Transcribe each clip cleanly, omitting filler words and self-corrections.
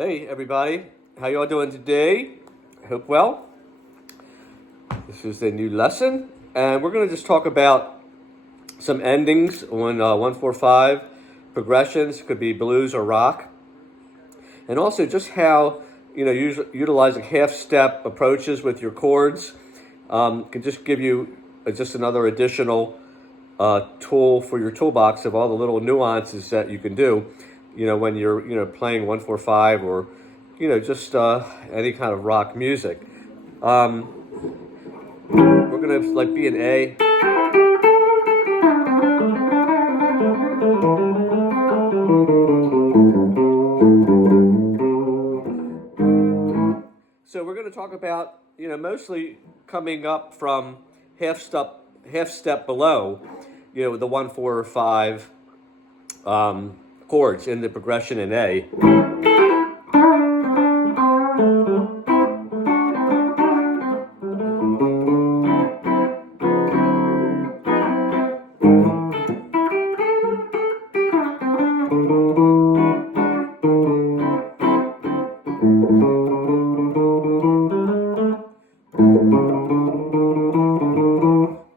Hey everybody, how you all doing today? Hope well. This is a new lesson, and we're going to just talk about some endings on 1-4-5 progressions. It could be blues or rock, and also just how utilizing half-step approaches with your chords can just give you just another additional tool for your toolbox of all the little nuances that you can do. When you're playing 1-4-5 or just any kind of rock music. We're gonna be an A. So we're gonna talk about mostly coming up from half step below the 1-4-5 chords in the progression in A.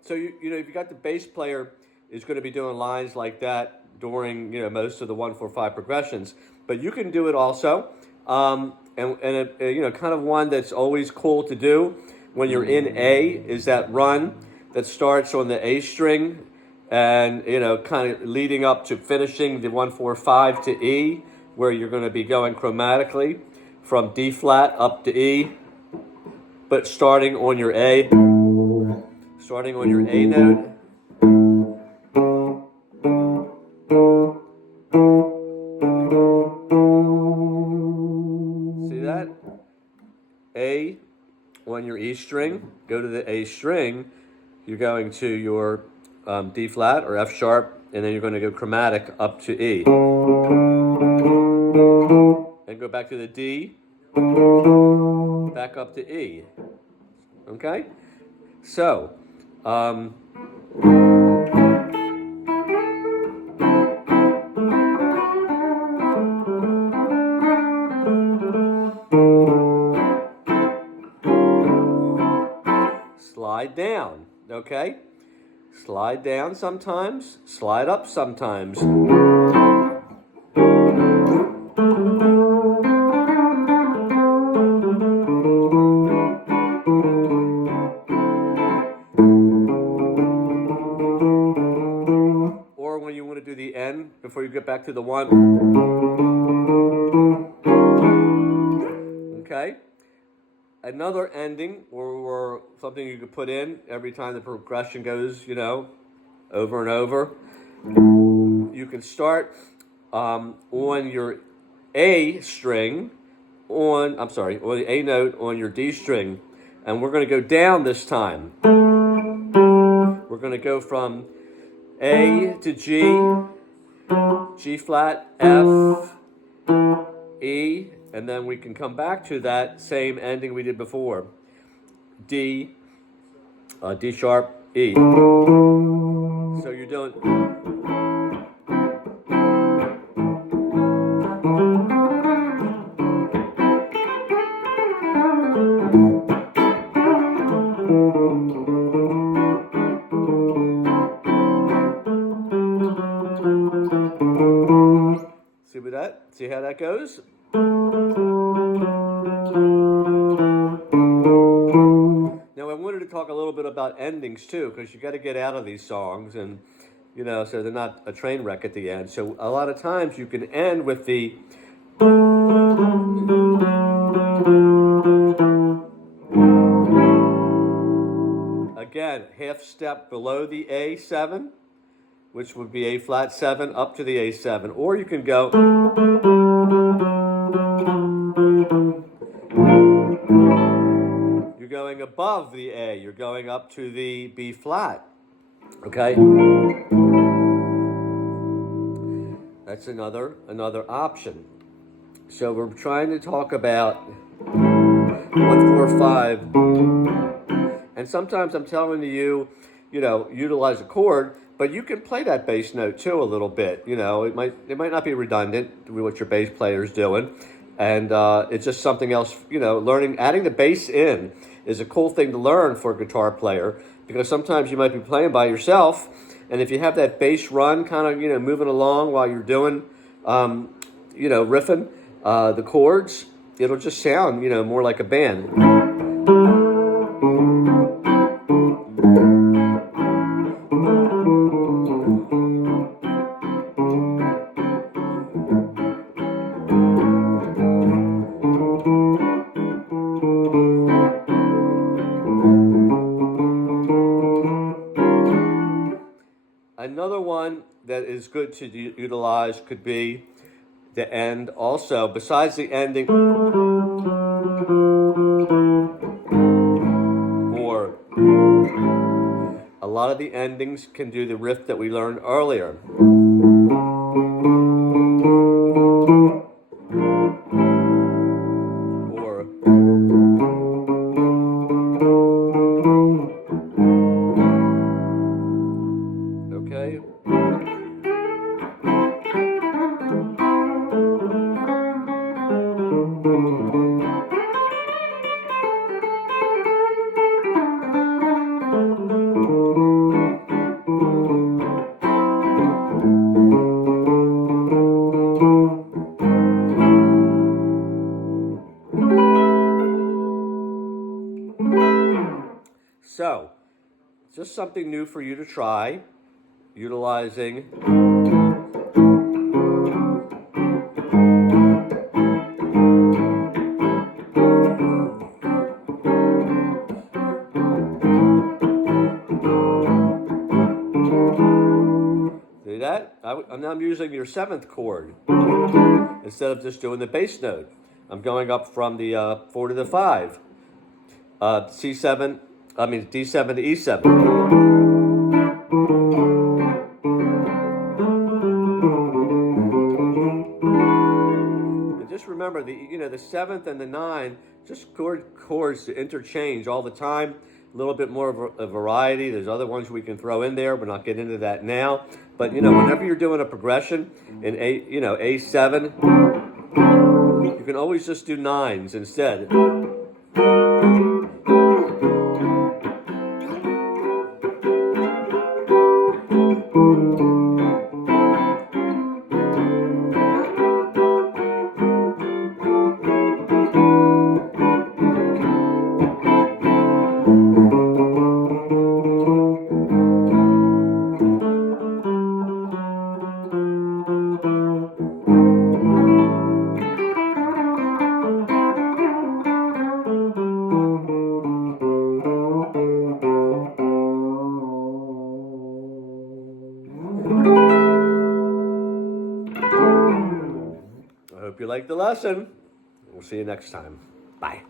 So if you got the bass player is going to be doing lines like that during most of the 1-4-5 progressions, but you can do it also, and kind of one that's always cool to do when you're in A is that run that starts on the A string and kind of leading up to finishing the 1-4-5 to E, where you're going to be going chromatically from D flat up to E, but starting on your A note. See that? A on your E string, go to the A string, you're going to your D flat or F sharp, and then you're going to go chromatic up to E. And go back to the D, back up to E. Okay? So, slide down, okay? Slide down sometimes, slide up sometimes. Or when you want to do the N before you get back to the 1. Okay? Another ending or something you could put in every time the progression goes, over and over. You can start on your A string on the A note on your D string, and we're going to go down this time. We're going to go from A to G, G flat, F, E, and then we can come back to that same ending we did before. D, D sharp, E. So you're doing. See how that goes? Now I wanted to talk a little bit about endings too, because you got to get out of these songs, and so they're not a train wreck at the end. So a lot of times you can end with the again half step below the A7, which would be A flat 7 up to the A7, or you can go. You're going above the A. You're going up to the B flat. Okay? That's another option. So we're trying to talk about 1-4-5. And sometimes I'm telling you, utilize a chord, but you can play that bass note too a little bit. It might not be redundant with what your bass player is doing. And it's just something else, learning, adding the bass in is a cool thing to learn for a guitar player, because sometimes you might be playing by yourself, and if you have that bass run kind of, moving along while you're doing, riffing the chords, it'll just sound, more like a band. Another one that is good to utilize could be the end also, besides the ending, or a lot of the endings can do the riff that we learned earlier. Or okay. So, just something new for you to try, utilizing see that? I'm using your 7th chord instead of just doing the bass note. I'm going up from the 4 to the 5. D7 to E7. And just remember, the 7th and the 9, just chords to interchange all the time. A little bit more of a variety. There's other ones we can throw in there. We're not getting into that now. But whenever you're doing a progression in A7, you can always just do 9s instead. I hope you liked the lesson. We'll see you next time. Bye.